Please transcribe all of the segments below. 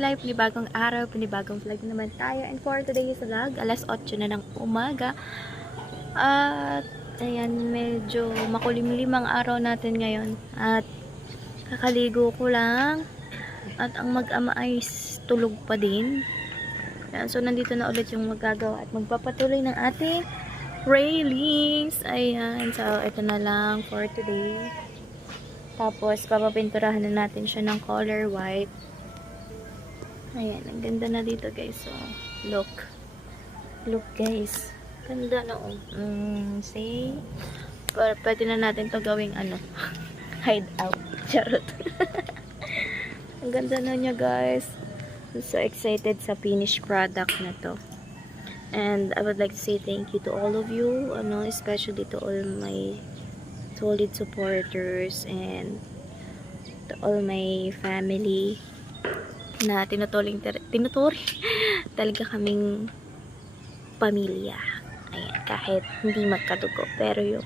life, panibagong araw, panibagong vlog naman tayo. And for today's vlog, alas 8 na ng umaga. At ayan, medyo makulimlim ang araw natin ngayon. At kakaligo ko lang. At ang mag-ama ay tulog pa din. Ayan, so nandito na ulit yung magagawa at magpapatuloy ng ating railings. Ayan, so ito na lang for today. Tapos papapinturahan na natin siya ng color white. Ayan, ang ganda na dito guys. So, look guys, ganda na see, pwede na natin to gawing hide out, charot. Ang ganda na niya guys. I'm so excited sa finished product na to. And I would like to say thank you to all of you, especially to all my solid supporters and to all my family na tinuturing talaga kaming pamilya. Ayan, kahit hindi magkadugo, pero yung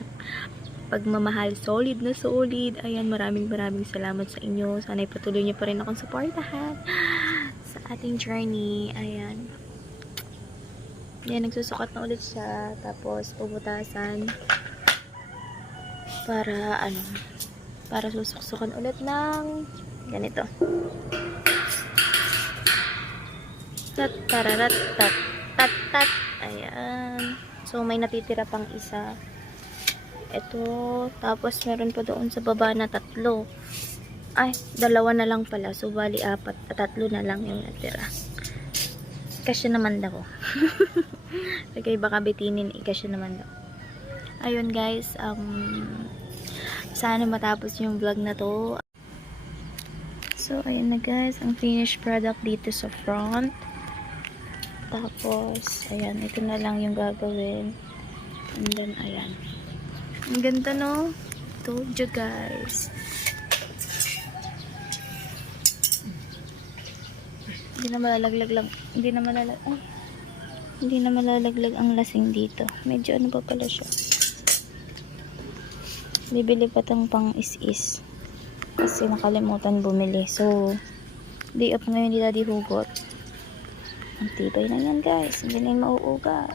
pagmamahal solid na solid. Ayan, maraming salamat sa inyo. Sana'y patuloy niyo pa rin akong supportahan sa ating journey. Ayan, nagsusukat na ulit siya, tapos puputasan para susuksukan ulit ng ganito. Tat. Ayan. So may natitira pang isa. Ito, tapos meron pa doon sa baba na 3. Ay, 2 na lang pala. So bali 4 at 3 na lang yung natira. Kasya naman daw. Okay, baka bitinin, ikasya naman daw. Ayun guys, sana matapos yung vlog na to. So ayun na guys, ang finished product dito sa front. Tapos ayan, ito na lang yung gagawin. And then ayan, ang ganda no, told you guys. Hindi na malalaglag ang lasing dito. Medyo pa pala siya. Bibili pa tong pang is kasi nakalimutan bumili. So day off ngayon ni Daddy Hugot. Ang tibay na yan guys, hindi na yung mauuga.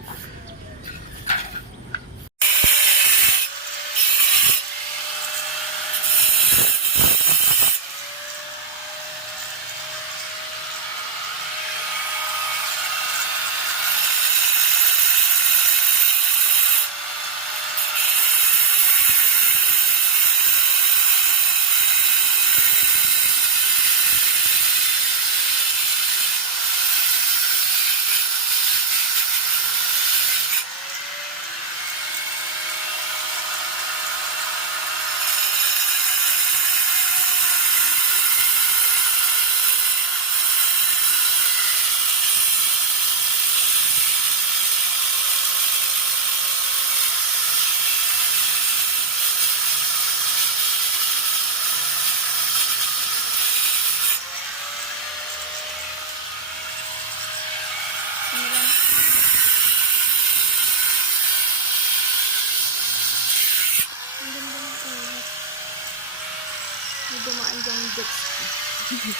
May dumaan dyan jet ski.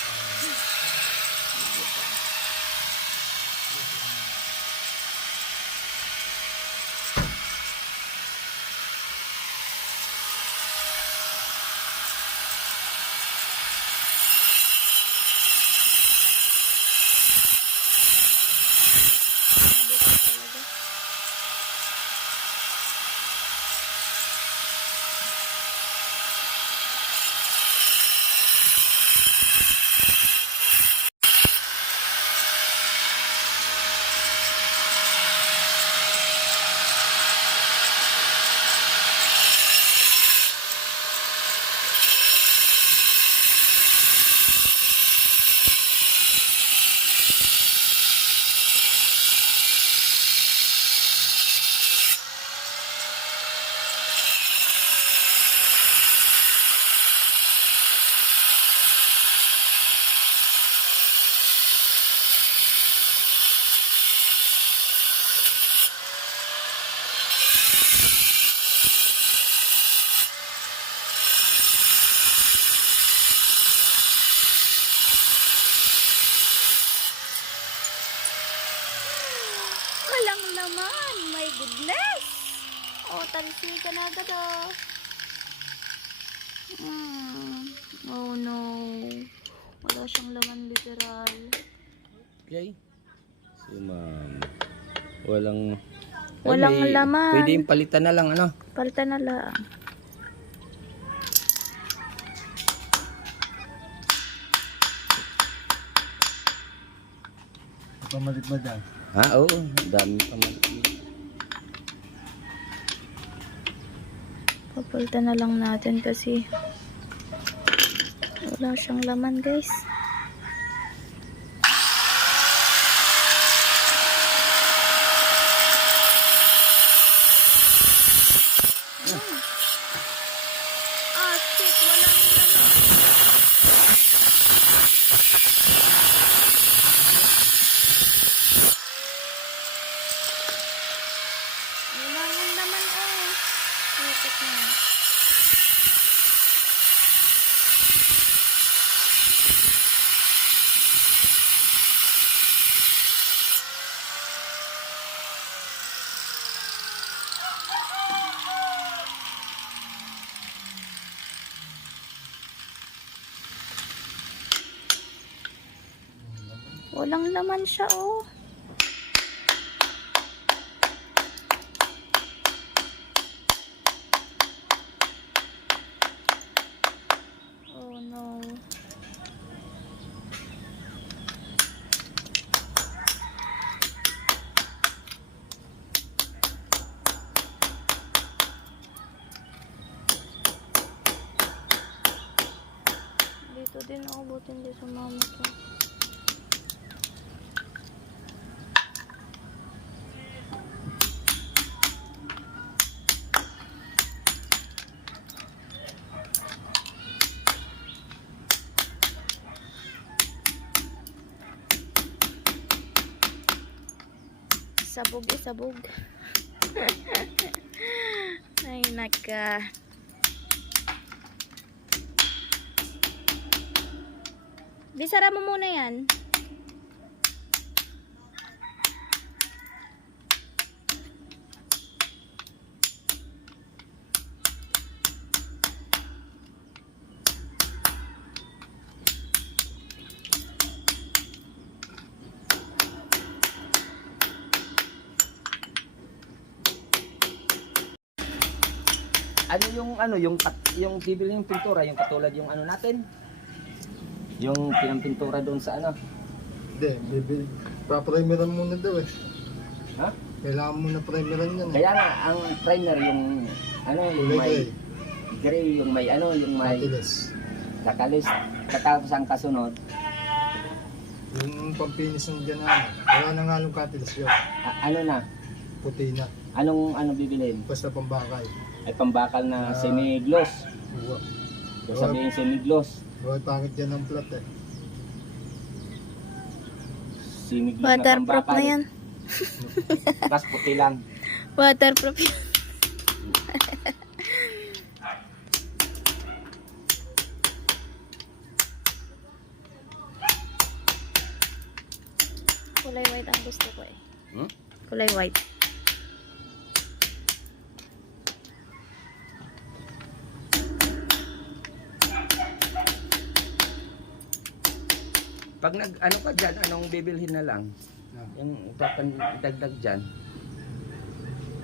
goodness! Oh, talisi ka na agad oh. Oh no. Wala siyang laman literal. Okay. So, ma'am. Walang Laman. Pwede yung palitan na lang, ano? Palitan na lang. Pamalit ba dyan? Ha? Oo. Dami pamalit. Papalitan na lang natin kasi wala siyang laman, guys. Shit, walang laman. Wala yung laman, oh. Ipit na. Walang laman siya, oh. Oh no. Dito din ako, buti hindi sumama to. Sabog sabog. Ay naka. Di sara mo muna yan. Yung bibili yung pintura, yung katulad yung ano natin. Yung pinampintura doon sa ano. Hindi, bibil. Pa-primeran muna daw eh. Ha? Kailangan muna primeran yan eh. Kaya nga ang primer yung ano, yung Kulay may gray. gray, yung may ano, yung may Matilis. kakalis. Katapos ang kasunod, Yung pampinis ng dyan na ano. Wala na nga nung katilis yun. ano na? Puti na. Anong ano bibilin? Basta pambakal. Ay pambakal na semi-gloss. Uwa. So sabihin semi-gloss. Huwag pangit dyan ng plat eh. Semi-gloss na Waterproof pambakal. na yan. Tapos puti lang. Waterproof yan. Kulay white ang gusto ko eh. Hmm? Kulay white. Pag nag ano ka dyan, anong bibilhin na lang? Yung dagdag dyan.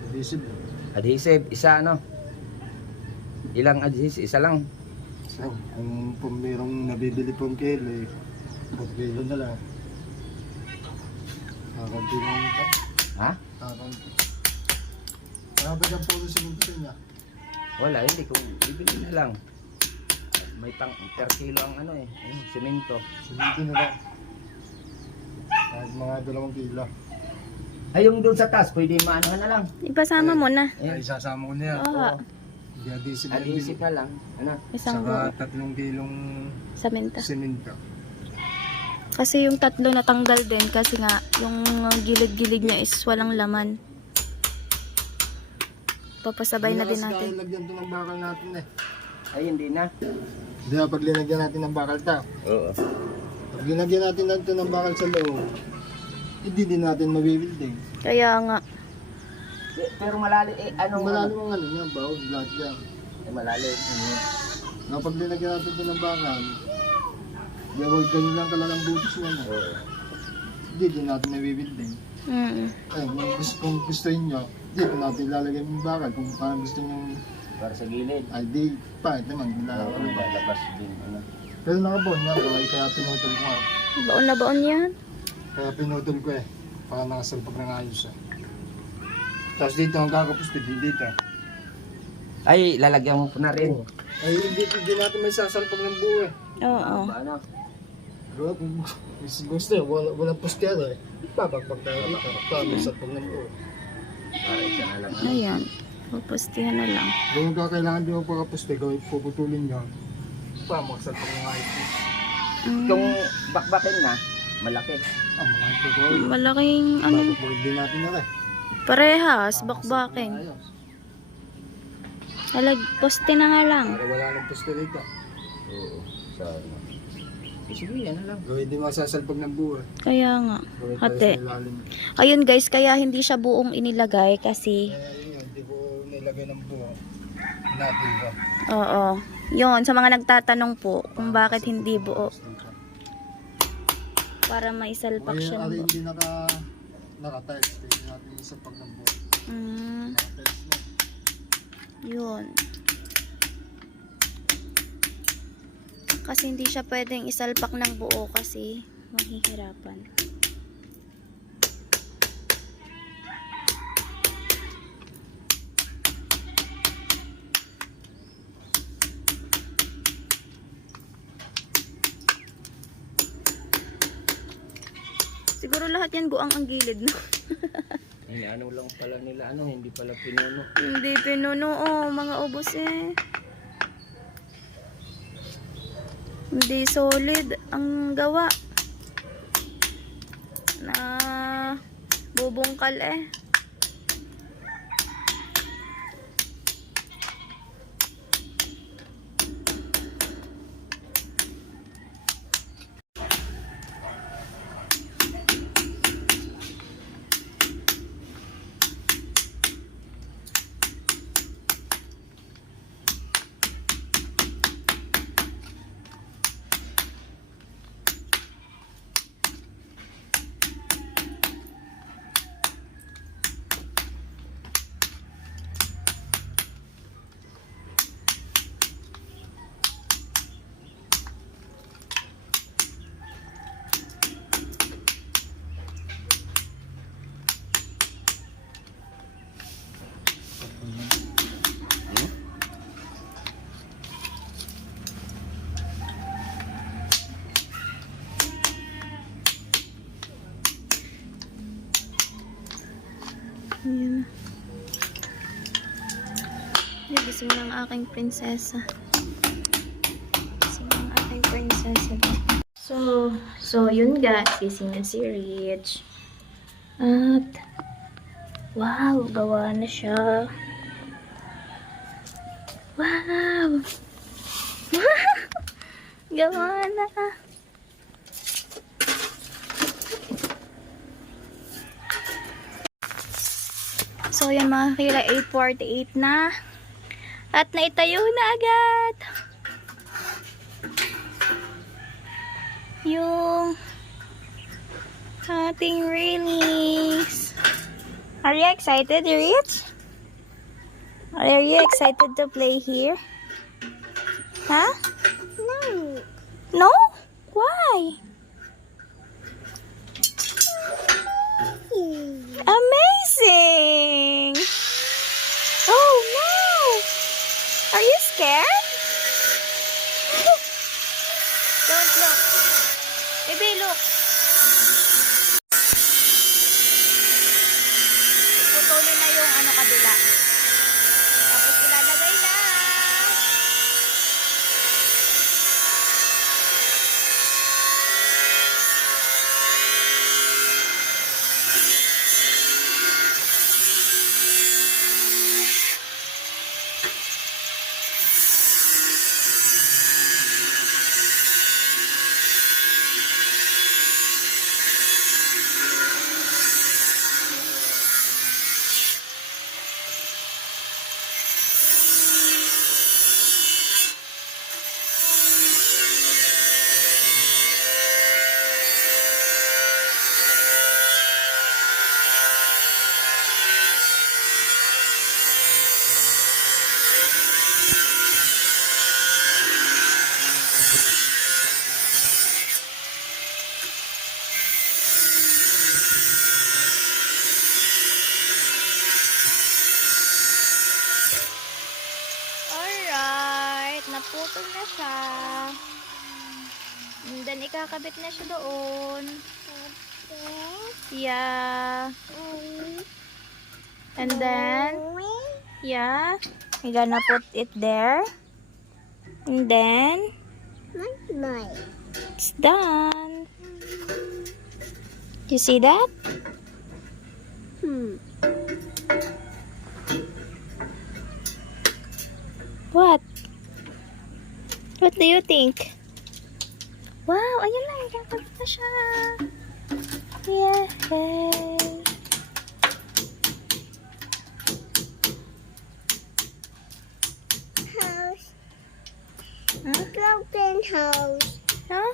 Adhesive. Adhesive, isa ano? Ilang adhesive? Isa lang. So, kung merong nabibili pong kilo eh. 4 kilo na lang. Kakanti na yun ka. Ha? Kakanti. Marami kang puro siminto niya. Wala, hindi. Kung bibili na lang. May pang per kilo ang ano eh. Ayun, simento. Siminto na lang. Kahit mga 2 kilo. Ay, yung doon sa taas, pwede maanuhan na lang. Ipasama mo na. Ay, isasama ko na yan. Oo. Hindi adhesive na Adhesive na lang. Ano? Isang Saka 3 kilong samenta. siminto. Kasi yung tatlo natanggal din kasi nga yung gilid-gilid niya is walang laman. Papasabay na din natin. Hindi lagyan ito ng bakal natin eh. Ay, hindi na. Hindi na pag linagyan natin ng bakal ta. Oo. Pag linagyan natin ito ng bakal sa loob, hindi din natin mabibuilding. Kaya nga. Pero malalim, Malalim ang ano niya, baon, blood yan. malalim. Kapag linagyan natin ito ng bakal, gawin ganyan lang talagang butis niya. No? Oo. Hindi din natin nabibinding. Mm. Ay, kung gusto niyo, dito natin ilalagay yung bakal. Kung parang gusto niyo, Para sa gilid. ay di, pahit naman, Oo, lalabas din. Ano. Pero nakabaon niya, kaya pinutol ko nga. Baon na baon yan. Kaya pinutol ko eh, para nakasalpag ng ayos eh. Tapos dito ang kakapos dito. Ay, lalagyan mo po na rin. Ay, hindi natin may sasalpag ng buo eh. Oo. Ano? Pero kung gusto eh, walang postero eh. Papagpag tayo dito, para may salpag ng buo. Para isa na lang. Ayan. Pupustihan na lang. Kung kakailangan di mo pagkaposte, gawin puputulin nyo. Para makasalpag ng ayos eh. Mm. Kung bakbakin na, malaki. Mga ito ko. Malaking ano. Bakit din natin na rin. Parehas. Bakbakin. Poste na nga lang. Para wala nang poste dito. Oo. Sana. Sige, yan na lang. Gawin di masasalpag ng buo eh. Kaya nga. Gawin tayo Hati. sa ilalim. Ayun guys, kaya hindi siya buong inilagay kasi Kaya yun, hindi ko nilagay ng buo. Natin ko. oo. Yun, sa mga nagtatanong po kung bakit hindi buo. Para maisalpak siya ng Kaya buo. hindi naka-tiles. Hindi natin isalpag ng buo. Mm, Naka-tiles na. yun. Kasi hindi siya pwedeng isalpak ng buo kasi mahihirapan. Siguro lahat yan buang ang gilid, no? Ano lang pala nila, hindi pala pinuno. Hindi pinuno, oh, mga ubos eh. Hindi solid ang gawa. Na bubungkal eh. Ayan. Gising ng aking prinsesa. Gising ng aking prinsesa. So yun guys. Gising na si Rich. At, wow, gawa na siya. Wow! Gawa na. So, yan mga kila, 8:48 na. At naitayo na agad. Yung ating railings. Are you excited, Rich? Are you excited to play here? Huh? No. No? Why? Amazing! Oh no! Are you scared? Don't look. Baby, look. Putulin na yung kabila. Tapos ilalagay na. naputol na siya. And then, ikakabit na siya doon. Yeah. And then, yeah. We're gonna put it there. And then, it's done. You see that? What? What do you think? Wow, ayun na, ikakabit na siya. Yay! Huh? Broken house. Huh?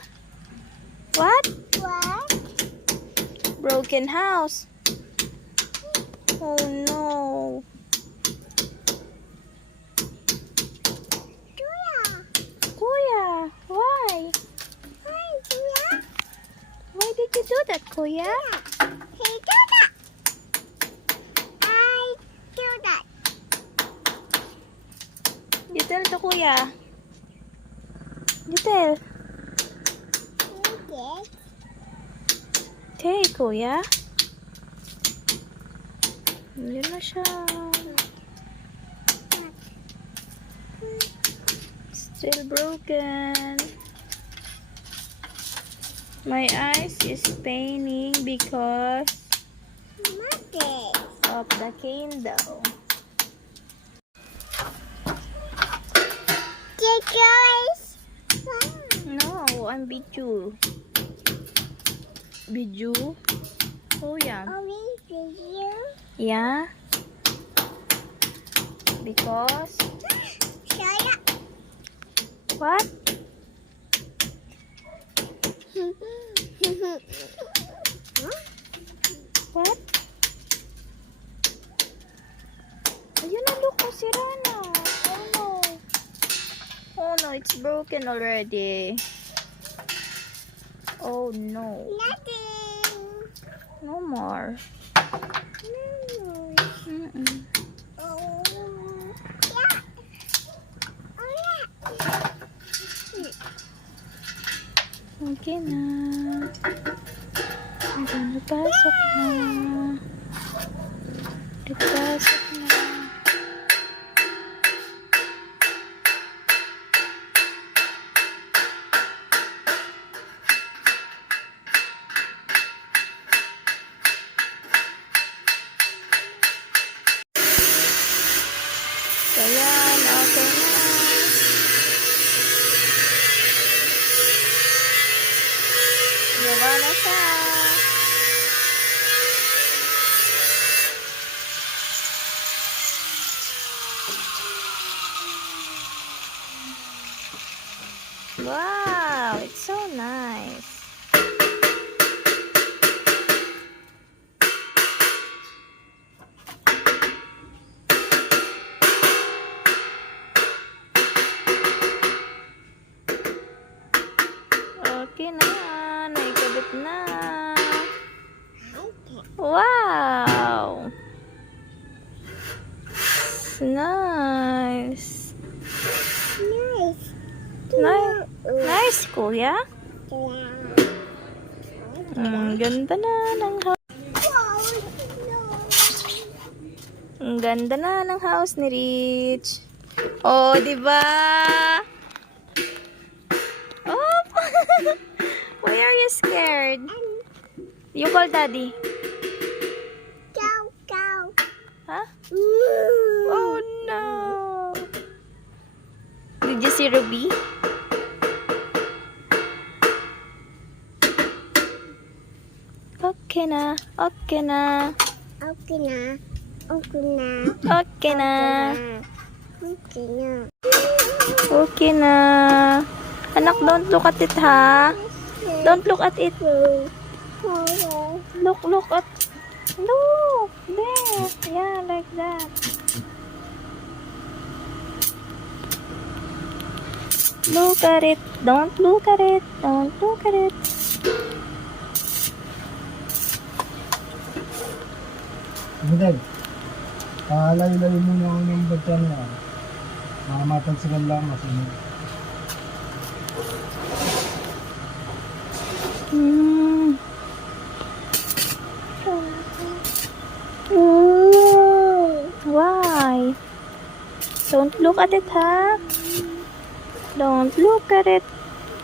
What? What? Broken house. Oh no. Kuya. Kuya, why? Hi, Kuya. Why did you do that, Kuya? He do that. I do that. You tell to Kuya. You tell. Yes. Okay, Kuya. Yun na siya. Still broken. My eyes is paining because Mother. of the candle. The guys. No, I'm Biju. Biju? Oh yeah. Orange video. Yeah. Because Shut up. what? What? Ayun na, look, sira na. Oh no. Oh no, it's broken already. Oh no. Nothing. No more. No. Mm-mm. Oh. Yeah. Oh yeah. Okay na. Napasok na. Napasok na. So yan, okay na. Gawa na siya. Wow, it's so nice. Okay na, naikabit na. Wow! It's nice. Nice. Nice, nice, kuya. Ganda na ng house. Wow. No. Ang ganda na ng house ni Rich. Oh, di ba? Oh! Why are you scared? You call daddy. Go, go. Huh? Oh no! Did you see Ruby? Okay na, okay na, Okay na. Okay na. okay na, Okay na. okay na. Anak, don't look at it, ha? Don't look at it. Look at... Look! There! Yeah, like that. Look at it. Don't look at it. Don't look at it. Madad, layo-layo muna ako ng banta na. Makamatagsagan lang masunod. Hmm. Why? Don't look at it, ha? Don't look at it.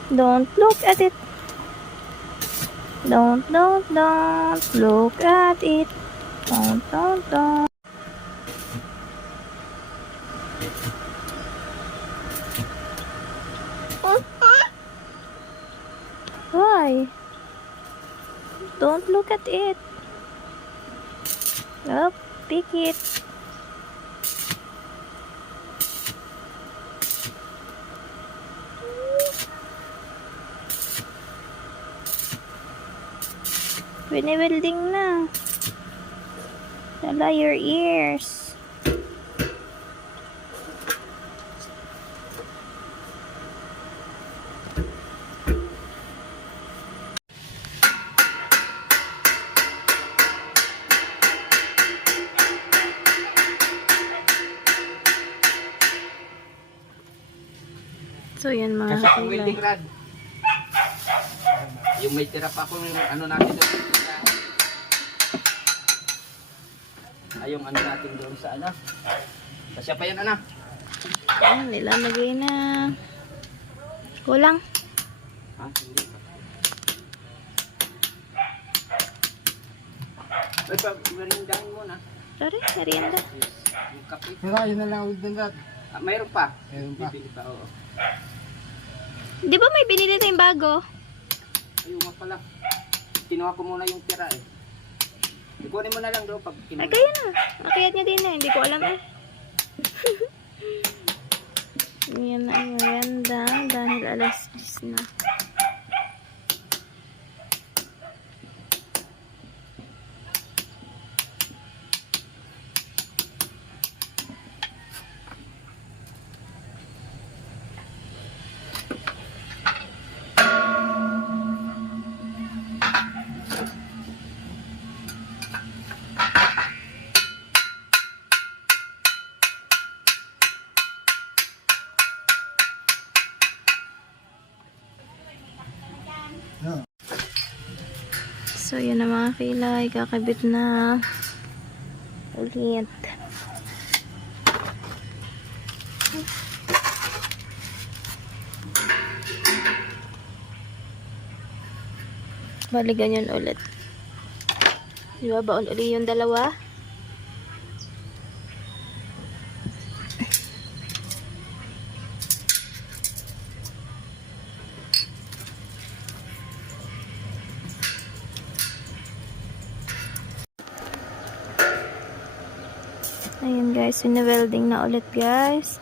Don't look at it. Don't look at it. Don't. Why? Don't look at it. Oh, pick it. Binibuilding na. Wala your ears. So yan mga Kasi ang kapila. welding rod. Yung may tira pa ako yung ano natin doon. Ay, yung ano natin doon sa ano. Kasi pa yan, ano. Ayan, nilalagay na. Kulang. Ha? Hindi pa. Ay, merindahin mo na. Sorry, merienda. Yung kape. Wala, yun na lang ulit ng rat. Ah, mayroon pa. Mayroon pa. Bibili pa, oo. Di ba may binili tayong bago? Ayun nga pala. Kinuha ko muna yung tira eh. Ikunin mo na lang doon pag kinuha. Ay, kaya na. Nakiyat niya din eh. Hindi ko alam eh. Yan na ang merienda dahil alas 10 na. Yeah. So, yun na mga kilay. Kakabit na. Ulit. Balikan yun ulit. Di ba? Baon ulit yung dalawa. Ayan guys, wina-welding na ulit guys.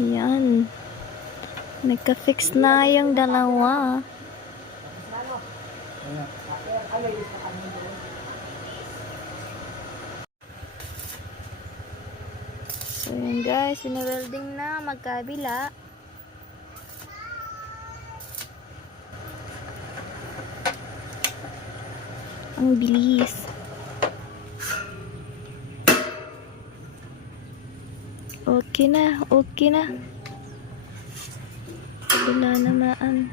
Ayan. Nagka-fix na yung dalawa. So ayan guys, wina-welding na magkabila. Ang bilis. Okay na, okay na. Wala naman.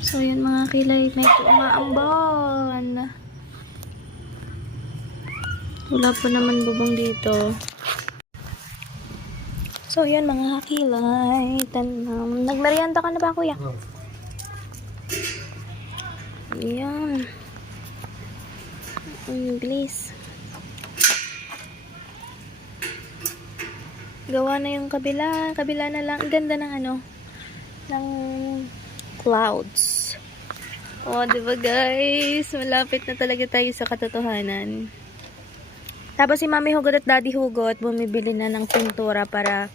So, yan mga kilay. May umaambon. Wala pa naman bubong dito. So, yan mga kilay. Nagmerienda ka na ba, kuya? Oh. Ayan. Ang bilis. Gawa na yung kabila. Kabila na lang. Ang ganda ng ano. Ng clouds. Oh, diba guys? Malapit na talaga tayo sa katotohanan. Tapos si Mami Hugot at Daddy Hugot bumibili na ng pintura para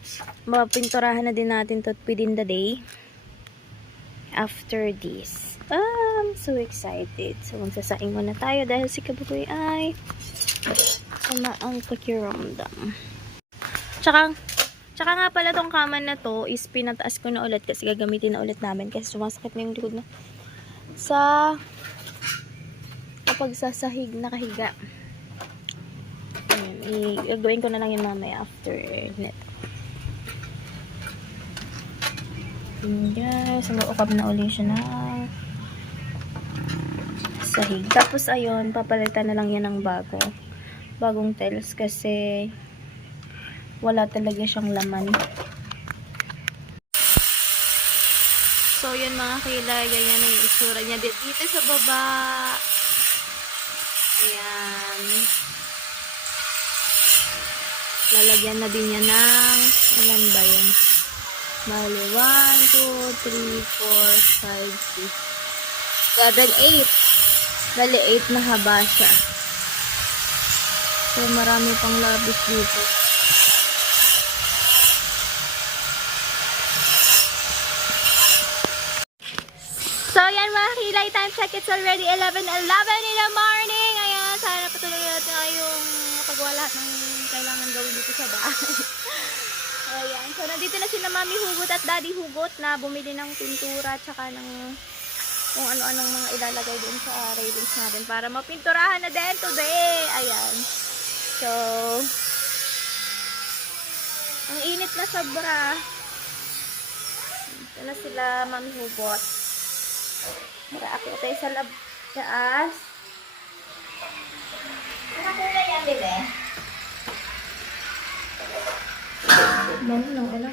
mapinturahan na din natin to within the day. After this. I'm so excited. So, magsasaing muna tayo dahil si Kabugoy ay sama ang pakiramdam. Tsaka nga pala tong kaman na to is pinataas ko na ulit kasi gagamitin na ulit namin kasi sumasakit na yung likod na sa kapag sasahig nakahiga. Ayun, gagawin ko na lang yun mamaya after net. Yun guys, mag-ukap na uli siya ng sahig. Tapos ayun, papalitan na lang yan ng bagong tiles kasi wala talaga siyang laman. So yun mga kilay, ganyan na yung itsura niya dito sa baba. Ayan. Lalagyan na din niya ng ilan ba yun? Bali, 1, 2, 3, 4, 5, 6, 7, 8. Bali, 8 na haba siya. So, marami pang labis dito. So, yan mga kilay, time check. It's already 11:11 in the morning. Ayan, sana patuloy natin tayong pagawa lahat ng kailangan gawin dito sa bahay. Ayan, so nandito na sila Mami Hugot at Daddy Hugot na bumili ng pintura at saka ng kung ano-anong mga ilalagay din sa railings natin para mapinturahan na din today. Ayan. So, ang init na sobra. Ito na sila Mami Hugot. Tara, akit tayo sa taas. Ano kulay yan, bebe? Ano?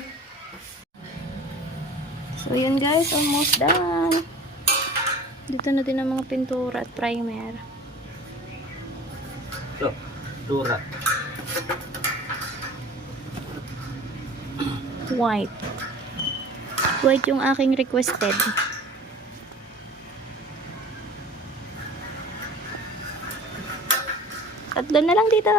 So, yun guys, almost done. Dito na din ang mga pintura at primer. So, tura. White. White yung aking requested. Tatlo na lang dito.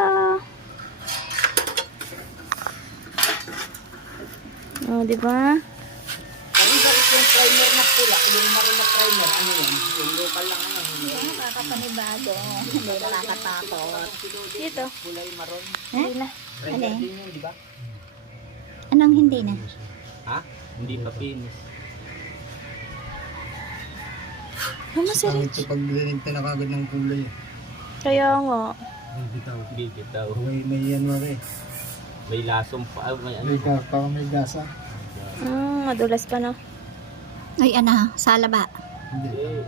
Oh, di ba? Ang galit yung primer na pula, yung maroon na primer, ano yun? Yung local lang ano. Nakakapanibago. Hindi nakakatakot. Dito. Kulay maroon. Hindi na. Primer din yun, di ba? Anong hindi na? Ha? Hindi pa finish. Ano si Pangit Rich? ito pag pinakagad ng kulay. Kaya nga. Bibitaw. May yan wari. May lasong pa. May ano. Parang may gasa. Madulas pa na. Ay, ana, sala ba? Hindi.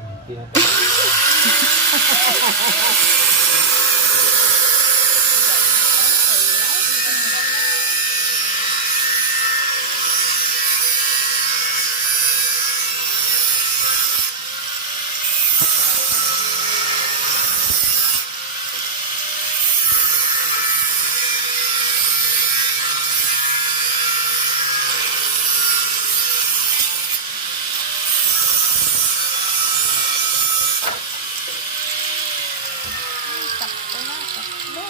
Sakto na. Sakto.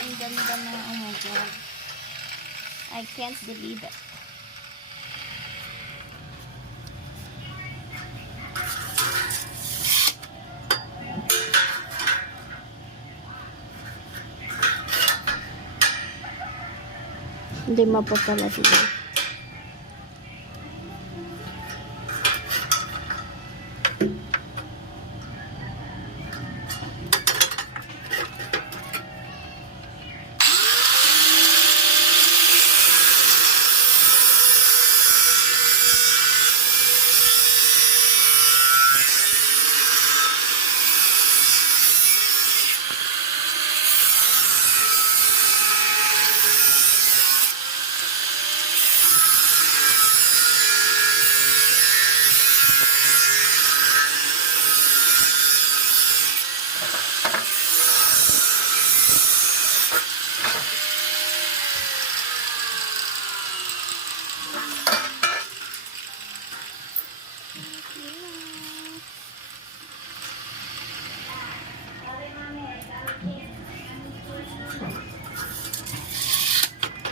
Ang ganda na. Oh my God. I can't believe it. Hindi mapapala dito.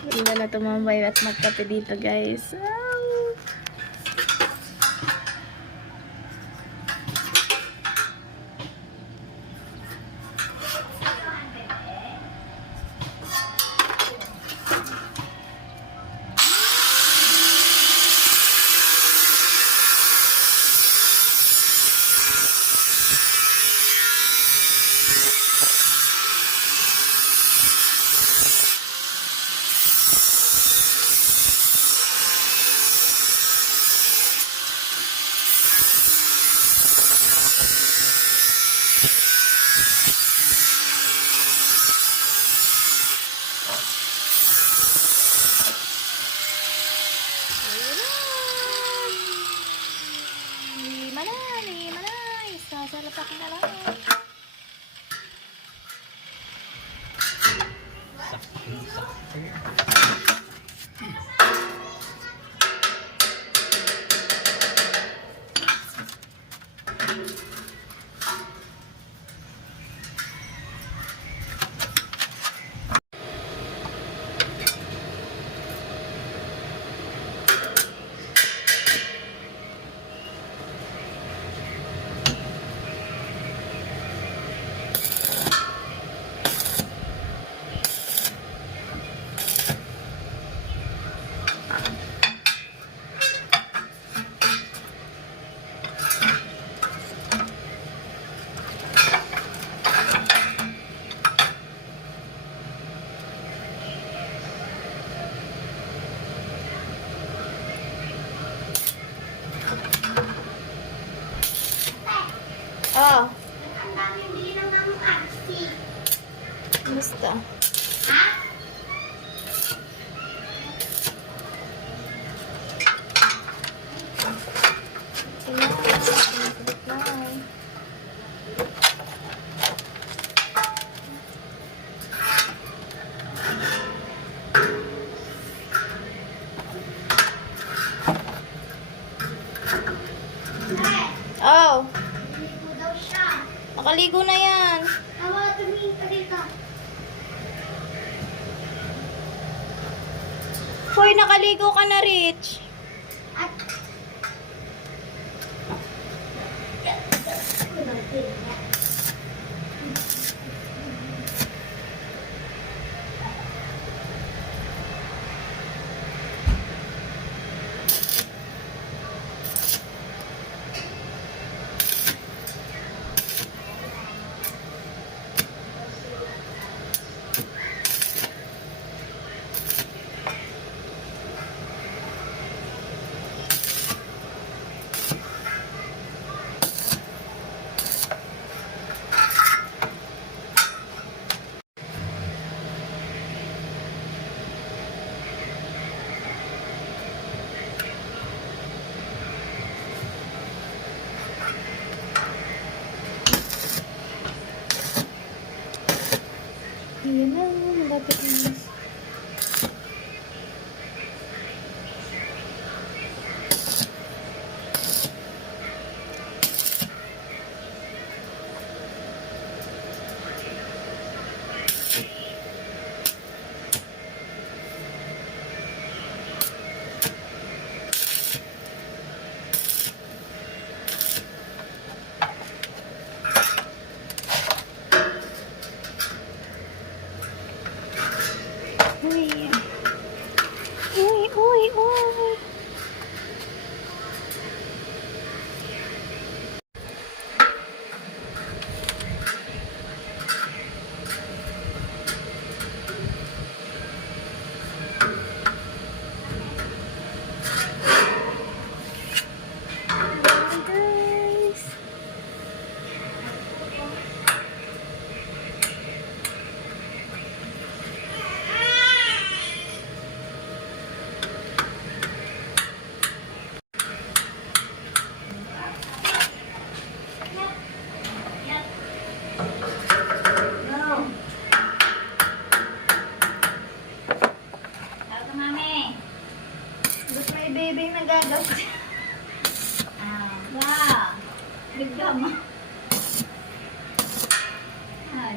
Ganda na tumambay at magkape dito guys. Wow! Sasalapak na lang. Oh. Ang daming bili ng mga aksi. Basta. Oh, Niligo daw siya. nakaligo na yan. Tawa, tumingin ka dito. Hoy, nakaligo ka na, Rich. At... Ayan na, malapit na. Uy. Uy, uy, uy. Hi, guys. Tawag ka, mami. Gusto may baby nagagawin. Wow. Bigla mo. Ay.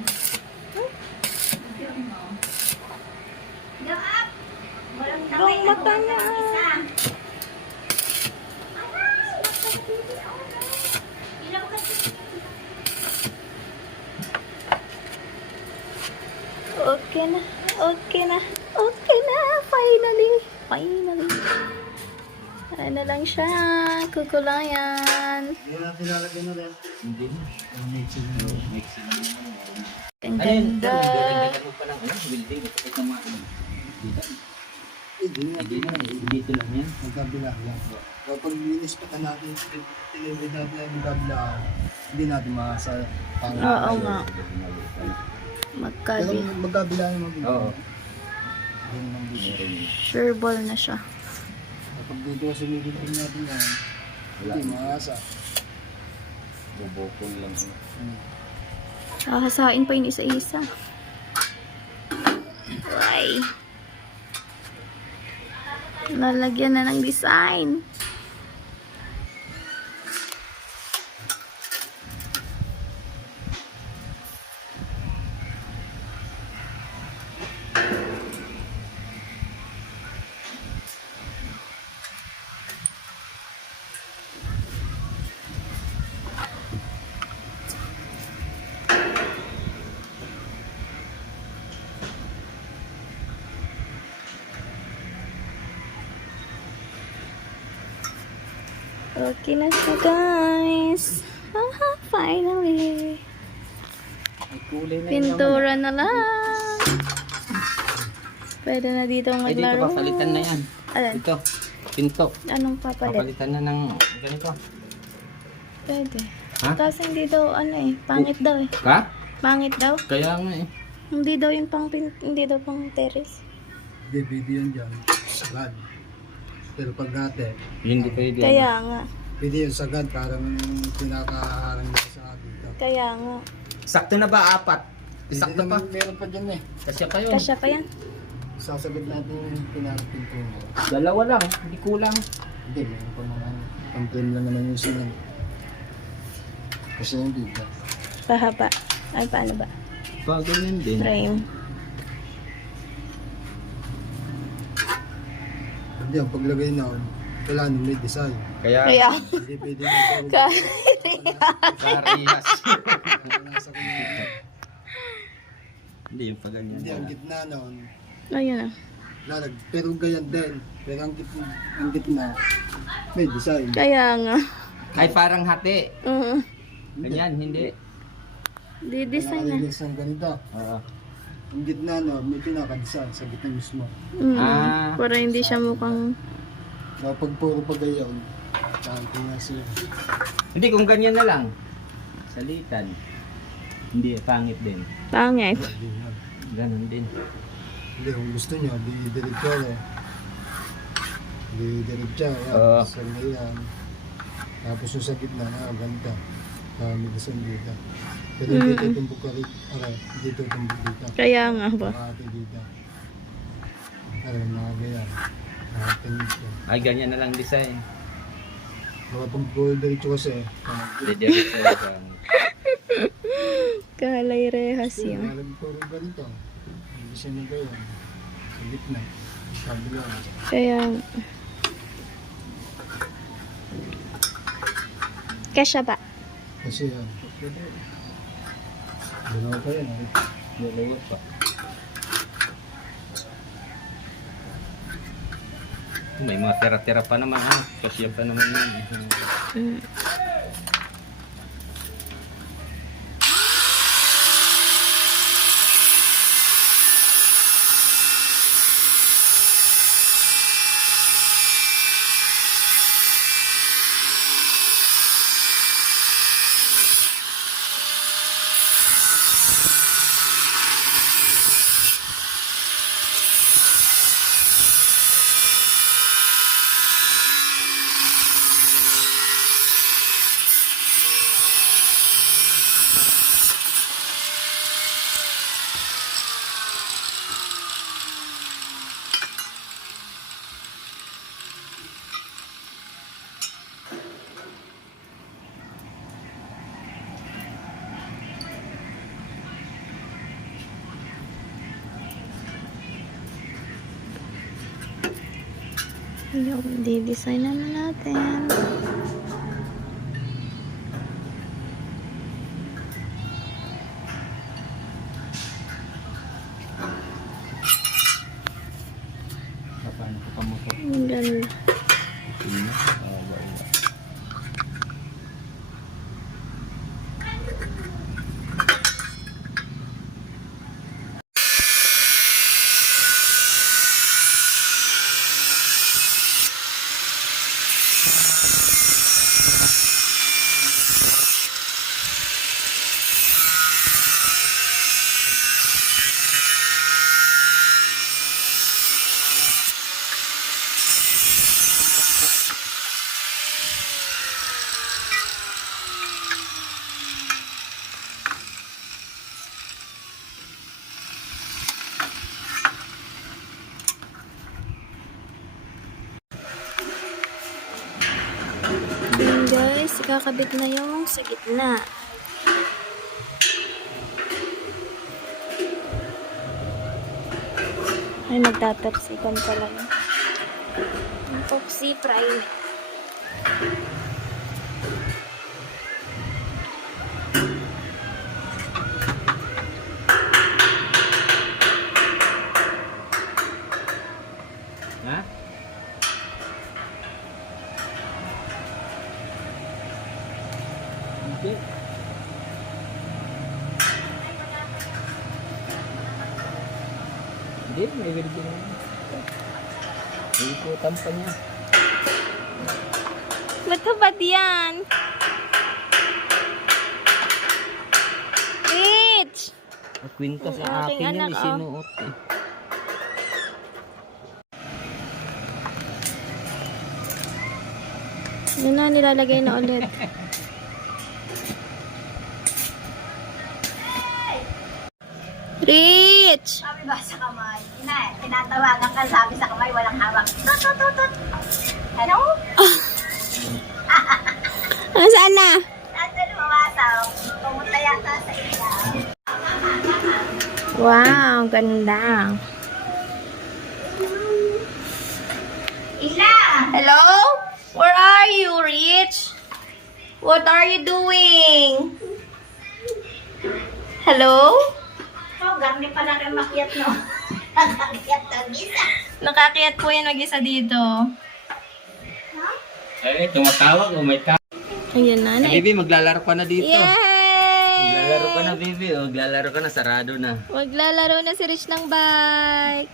Bigla mo. Go up. Walang takay Bang mata niya. Isa. Okay na. Okay na. Okay na. Finally. Finally. Ano na lang siya. Kukulayan. Hindi natin lalagyan na rin. Hindi na. Mixing na. Mixing na naman. Ang Ayun, ganda. dagdagan mo pa lang building. Ito sa mga dito. Hindi na. Hindi na. Dito lang yan. Magkabila lang po. Kapag linis pa natin, tinibid natin ang magkabila, hindi natin makasa. Oo nga. Pero Magkabi. magkabila naman. Oo. Yun lang dito. Sure ball na siya. Kapag dito kasi nilipin natin yan, hindi makasa. Bubukol lang. Hahasain pa yung isa-isa. Ay. Nalagyan na ng design. Okay na siya, guys. Finally. Ay, kulay na Pintura na lang. Pwede na dito Ay, dito maglaro. papalitan na yan. Alin? Ito, pinto. Anong papalit? Papalitan na ng ganito. Pwede. Ha? Kasi hindi daw, pangit daw eh. Ka? Pangit daw. Kaya nga eh. Hindi daw yung hindi daw pang terrace. Hindi, pwede yan dyan. Sagad. Pero pag dati, Hindi pwede. Kaya nga. pwede yung sagad, parang pinakaharang na sa dito. Kaya nga. Sakto na ba apat? Sakto pa. Meron pa dyan eh. Kasya pa yun. Kasya pa yan. Sasagad natin yung pinakapinto mo. Dalawa lang. Hindi kulang. Hindi, meron pa mga ano. Ang trim lang naman yung sinang. Kasi yung dito. Pahaba. Ay, paano ba? Pa, ganyan din. Frame. Hindi, ang paglagay na, wala nung may design. Kaya, Kaya. Hindi pwede na parehas. nasa kanya. Hindi yung pa ganyan. Hindi, ang gitna noon, Ayun na. lalag. Pero ganyan din. Pero ang gitna, may design. Kaya nga. Ay, parang hati. Ganyan, hindi. Di-design na. Nakalinis ng ganito. Oo. Ang gitna no, may pinaka-design sa gitna mismo. Ah. Para hindi siya mukhang... Kapag puro pa gayon, tanto na siya. Hindi, kung ganyan na lang. Salitan. Hindi, pangit din. Pangit. Ganon din. Hindi, kung gusto nyo, di diretso eh. Di diretso, Oo. yan. Sa ganyan. Tapos yung sa gitna, ganda. May design dito. Pero dito tumbok ka rin. Dito tumbok dito. Kaya nga ba? Makati dito. Mga ganyan. Makati dito. Ay, ganyan na lang design. Mga tumbok diretso kasi. Hindi, diretso lang. Kalay rehas yun. Alam ko rin ganito. Ang design na ganyan. Sa gitna. Sabi lang. Kaya... Kasya ba? Kasi yan. Dalawa pa yan. Dalawa pa. May mga tira-tira pa naman. Kasya pa naman yun. Yung di-design naman natin. Paano ko pa mo to? Ang ganda. ikakabit na yung sa gitna. Ay, magtatapsikan pala yun. Epoxy primer. Ha? Hindi. Hindi, may virgin naman. Ikutan pa niya. Matubad yan. Rich! Kwintas Ang ang aking akin yun, anak, oh. isinuot eh. Yun na, nilalagay na ulit. Rich! Sabi ba sa kamay? Tinatawagan ka, sabi sa kamay, walang hawak. Tut, tut, tut, tut. Ano? Saan na? Nandun lumasaw. Pumunta yata sa ila. Wow, ganda. Ila! Hello? Where are you, Rich? What are you doing? Hello? Oh, garni pala kayo makiat, no? Nakakiat ang isa. Nakakiyat po yan mag-isa dito. Ay, tumatawag o may tawag. Ayan na. Baby, maglalaro ka na dito. Yay! Maglalaro ka na, baby. O, maglalaro ka na, sarado na. Maglalaro na si Rich ng bike.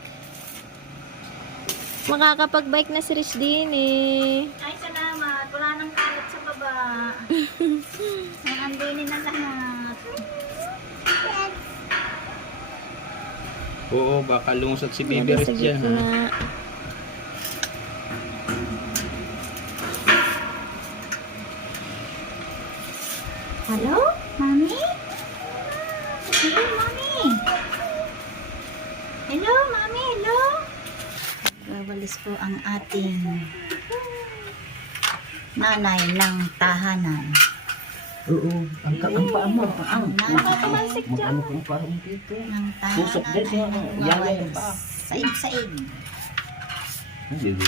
Makakapag-bike na si Rich din eh. Ay, salamat. Wala nang kalat sa baba. Nandinin na lahat. Oo, baka lungsot si Baby Lagay sa Rich dyan. Ha? gitna. Hello? Mami? Hello, Mami? Hello, Mami? Hello? Wawalis po ang ating nanay ng tahanan. Oo, ang paa mo. Ang Nakakamansik ano kung parang dito. ng Tusok tahanan din siya. ay Yaya yung wawalis. paa. Saig-saig. Ang baby.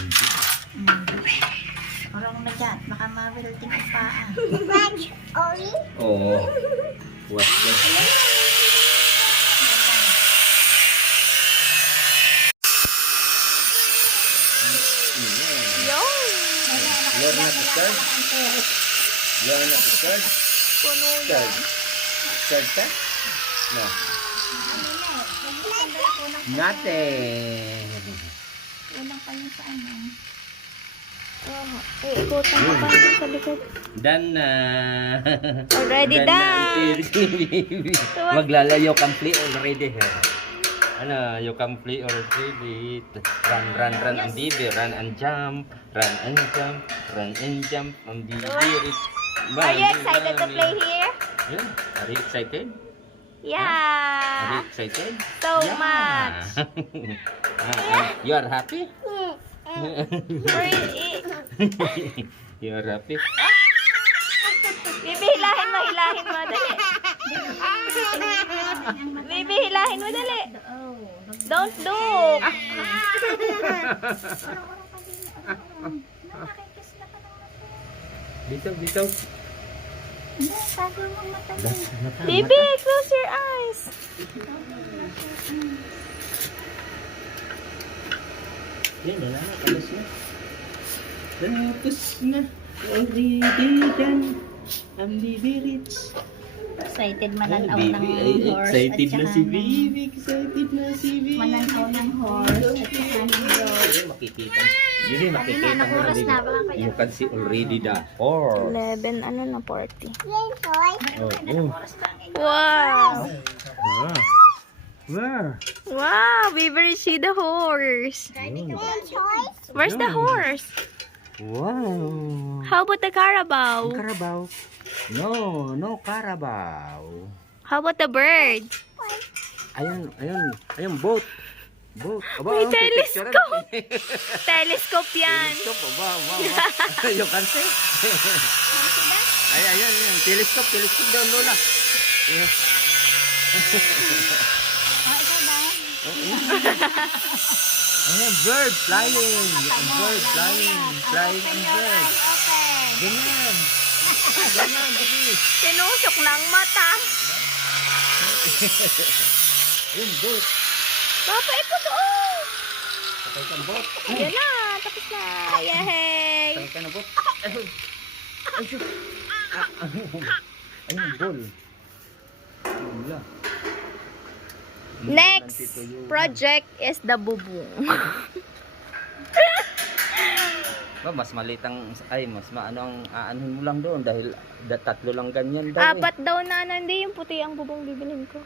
Orong na dyan. Baka mawilting ang paa. Oo. What the? Yung! You're not scared? You're not scared? Puno Scared? Scared ka? No. Nothing. Ulang kayo sa ano. Ikutan mo pa yun sa likod. Done na. Already done. Maglalayo complete already. Ano, you complete already. Run ang bibi. Run and jump. Run and jump. Run and jump. Ang bibi. Are you excited to play here? Yeah. Are you excited? Are Yeah. you excited? So Yeah. much. You are happy? You are happy? Bibi, hilahin mo, dali. Bibi, hilahin mo, dali. Don't look. Dito. Bibi, close your eyes. Yan, wala na. Tapos na. Tapos na. Already done. Ang Baby Rich. Excited Ay, mananaw baby, ng ay, horse excited at na saka si ng- Baby. Excited na si Baby. Mananaw ng horse at saka ng dog. Hindi makikita. Hindi makikita mo na oras Baby. na, baka kaya- You can see already the horse. 11, ano na, 40. Oh. Oras lang eh. Wow. Wow. Wow. Wow, Bibi, see the horse. Where's the horse? Wow. How about the Carabao? Carabao. No Carabao. How about the bird? Ayun, boat. May telescope. Telescope yan. Telescope, aba. You can see? Ay, ayan, ayan. Telescope daw, Lola. Ayan. Ayan, bird flying. Bird flying. Flying and bird. Ganyan. Ganyan, kasi. Sinusok ng mata. Ayan, bird. Papa, ito doon. Patay ka na, bot. Yan na, tapos na. Yay! Patay ka na, bot. Ay, shoot. Ayun, ball. Wala. Next project is the bubong. Ba, mas malitang, ay, mas maano ang aanhin mo lang doon dahil tatlo lang ganyan daw. Apat daw na, hindi yung puti ang bubong bibilin ko.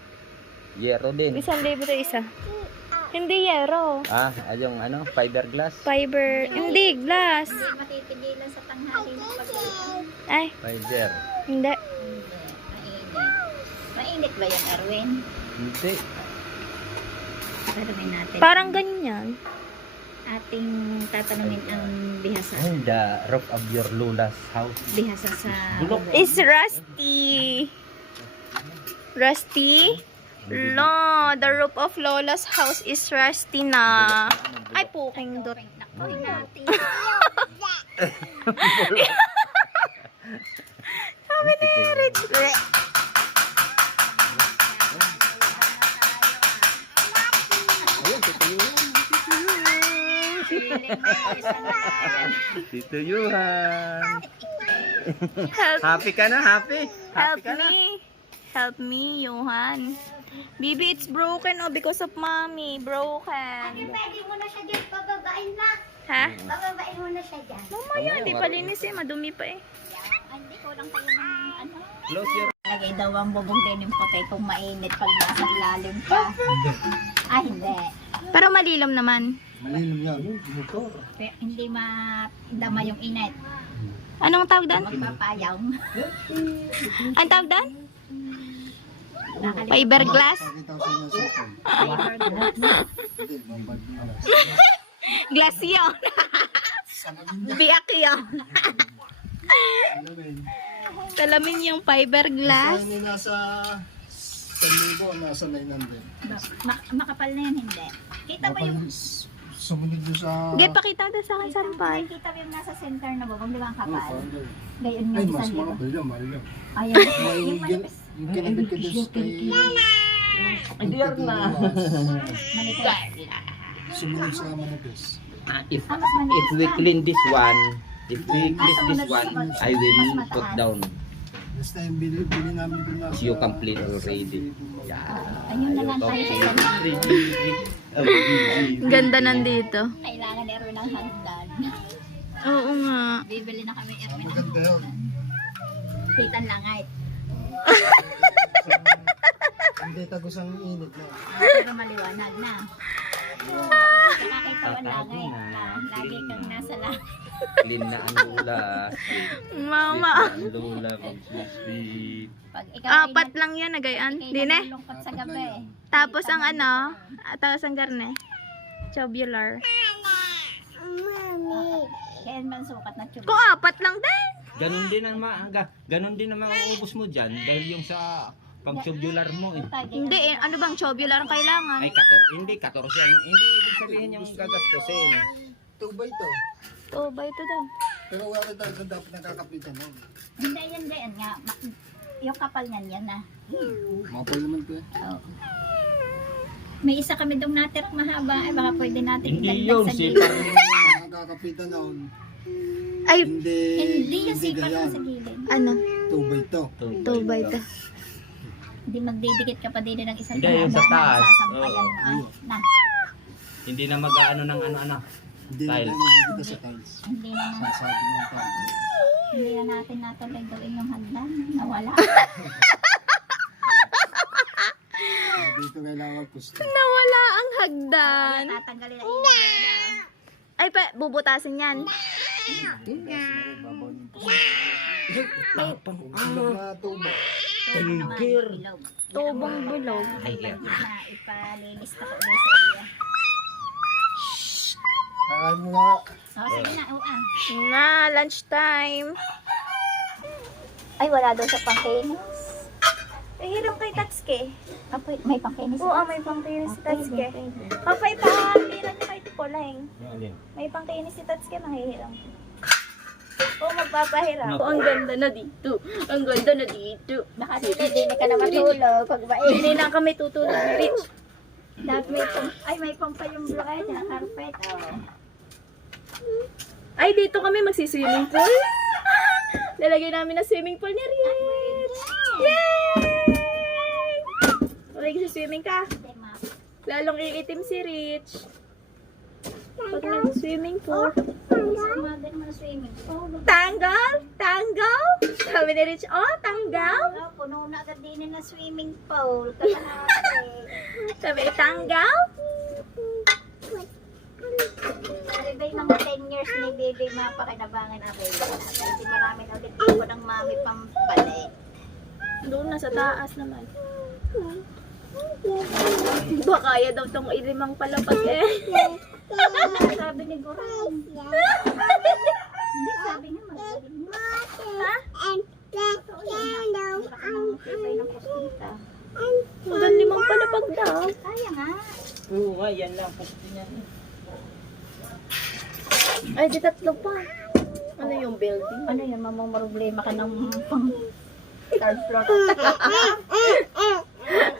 Yero din. 1,000 to isa. Hindi yero. Yung ano, fiberglass. Fiber. Hindi, glass. Hindi matitigilan sa tanghali ng pag-iwan. Ay, Fiber. hindi. Mainit. Mainit ba yan, Erwin? Hindi. Tanungin natin. Parang ganyan. Ating tatanungin ang bihasa. Ay, the roof of your Lola's house. Bihasa sa... Bulok. It's rusty. Rusty? No, the roof of Lola's house is rusty na. Ay, puking dot. Nako, natin. Sabi ni Rich. Ayun, tituyuhan. Help, Happy ka na, happy? help Happy ka na? me. Help me, Johan. Bibi, it's broken because of mommy. Broken. Pwede mo na siya dyan pababain na. Ha? Pababain mo na siya dyan. Mamaya, hindi pa linis eh. Madumi pa eh. Hindi ko lang kayo ng ano. Close your... Lagay daw ang bubong din yung puti kung mainit pag nasa ilalim pa. Ah, hindi. Pero malilom naman. Malilim yan. Motor. Pero hindi madama yung init. Anong tawag doon? Magpapayaw. Ang tawag doon? Fiberglass? Pakita ko sa inyo sa phone. Fiberglass. Hindi, fiberglass. Glass yun. Biyak yun. Alamin. Salamin yung fiberglass. Saan yung nasa 1,000, nasa 900. Makapal na yan, hindi. Kita ba yung... Sumunod yung sa... Gay, pakita doon sa akin sampay. Kita ba yung nasa center na bubong, di ba ang Oh, kapal? founder. Gayon Ay, yung mas isang libo. makapal yan, mahal yan. Ayun, yung manipis. Yung kinabit ko doon kay... Manipis. Sumunod sa manipis. If Ah, mas manipis if we na. clean this one, if we clean this one, I will put down. Basta yung bili namin doon na... You complete already. Ayun na lang tayo sa iyo. Ganda nandito. Kailangan ni Erwin ng hagdan. Oo nga. Bibili na kami Erwin ng Maganda yun. hitan langay. Hindi tagos ang init na. Pero maliwanag na. Nakakita ang langay. Lagi kang nasa langay. Clean na ang lula. Mama. Clean na ang lula. Mag-sweet. Pag ikaw Apat lang yan, nagayan. Di na. nalulungkot sa gabi. Tapos ang ano, tapos ang garne. Tubular. Kaya man sukat na tube. Kung apat lang din. Ganun din ang mauubos mo dyan dahil yung sa pag-tubular mo eh. Hindi, ano bang tubular ang kailangan? Ay, hindi 14 yan. Hindi ibig sabihin yung gagastusin. 2 by to. Oh, ba ito daw? Pero wala tayo doon dapat nakakapitan nun. Hindi yan dyan nga. Yung kapal niyan yan na. Mapal naman to eh. Oo. May isa kami dong natirang mahaba. Ay baka pwede natin Hindi idagdag yun, sa si gilid. Nakakapitan nun. Ay, Hindi yung sipa ganyan. lang sa gilid. ano? 2 by to. 2 by ito. Hindi magdidikit ka pa din ng isang Hindi, yung sa mahaba na taas. sasampayan mo. Oo. Na, Hindi na mag-ano ng ano-ano. Hindi na Tiles. tayo magkikita sa tiles. hindi naman. Sasabi ng tiles. Hindi na natin natuloy gawin yung hagdan. Nawala. Dito kailangan gusto. Nawala ang hagdan. Tatanggalin na ilaw. Ay, bubutasin yan. Tapang. Ulag na tubo. Tingkir. Tubong bulog. Ay, yeah. Na ipalilista ko ulit sa iya. Kakain mo nga. Oh, sige na. Oo ah. Na, lunchtime. Ay, wala daw sa pangkinis. Eh, hiram kay Tatsuke. Apoy, may pangkinis. Oo, may pangkinis si Tatsuke. Pwede. Papa, ipahiran niyo kay Tikoleng. Alin? May pangkinis si Tatsuke, manghihiram. Oo, magpapahiram. Oo, ang ganda na dito. Ang ganda na dito. Baka hindi ka na matulog pag mainit. Hindi na kami tutulog ni Rich. Dapat may may pampa yung blocket na carpet. Oh. Ay, dito kami magsiswimming pool. Lalagyan namin na swimming pool ni Rich. Yay! Magsiswimming ka. Lalong iitim si Rich. Pag nag-swimming pool. Umaga naman na swimming pool. Tanggal? Tanggal? Sabi ni Rich, oh, tanggal? Puno na agad din na swimming pool. Kalahati. Sabi, tanggal? Bibay ng 10 years ni Bibay mapakinabangan ako. Kasi marami na ulit ko ng mami pampalit. Doon na sa taas naman. Ba kaya daw tong ilimang palapag eh. Sabi ni Goran. Hindi, sabi niya magaling mo. Ha? Totoo yun. Bibay ng kusinta. Hanggang limang palapag daw. Kaya nga. Oo nga, yan lang. Yan. Ay, di tatlo pa. Ano yung building? Ano yun, mamang problema ka ng pang third floor.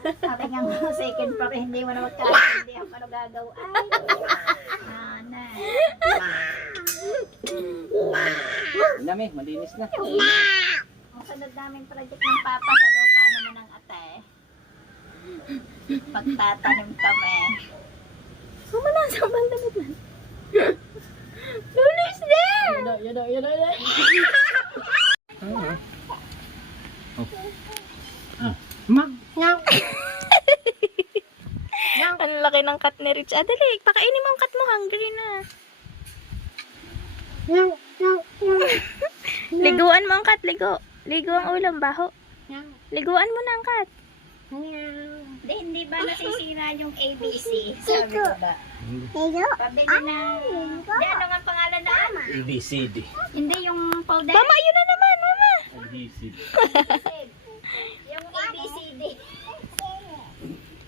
Sabi nga mo, second floor, hindi mo na magkakaintindihan paano gagawa. Ay, nanay. Ang dami, malinis na. Ang sunod namin project ng papa sa lupa naman ng ate. Pagtatanim kami. Suma na, sa banda naman. Lolo is there! Ang laki ng cat ni Rich. Ah, dali. Pakainin mo ang cat mo. Hungry na. Liguan mo ang cat. Ligo. Ligo ang ulam. Baho. Liguan mo na ang cat. Hindi ba nasisira yung ABC? Sabi ko ba? Pabili na. Hindi, ano nga pangalan na? ABCD. Hindi yung powder. Mama, yun na naman. Mama. ABCD. Yung ABCD.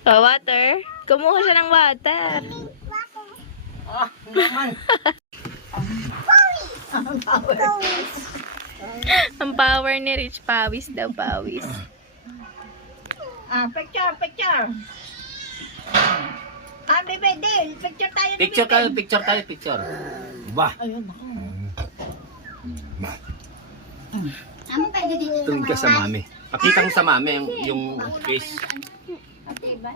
Oh, water. Kumuha siya ng water. Ah, naman. Ang power ni Rich. Pawis daw, pawis. Picture. Bebe, din. Picture tayo. Picture. Bah. Ano tayo dito? Tumingin ka sa mami. Pakita mo sa mami yung face. Diba?